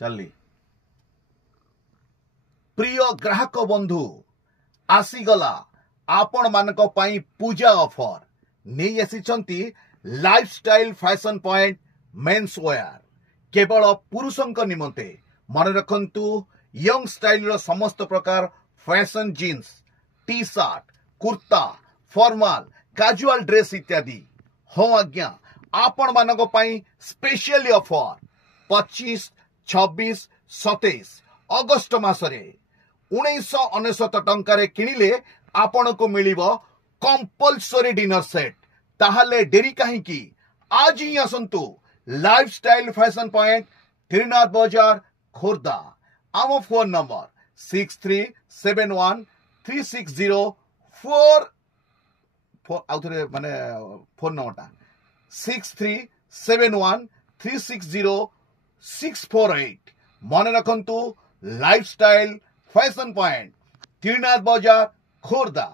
चली प्रिय ग्राहक बंधु आसीगला आपण मानक पई पूजा ऑफर नहीं आसी lifestyle fashion point men's wear केवल पुरुषों निमंते मन रखंतु यंग स्टाइल रो समस्त प्रकार fashion jeans T shirt kurta formal casual dress इत्यादि हाँ आज्ञा आपण मानक पई स्पेशली ऑफर 25, 26, 27 अगस्त मासरे 1999 टंकारे किनिले आपण को मिलिबो कंपल्सरी डिनर सेट ताहाले डेरी काहे की आज ही आसंतु लाइफस्टाइल फैशन पॉइंट त्रिनाथ बाजार खोर्धा आम फोन नंबर 63713604 आउथरे माने फोन नंबरटा 6371360648 मन रखंतु लाइफस्टाइल फैशन पॉइंट त्रिनाथ बाजार खोर्धा।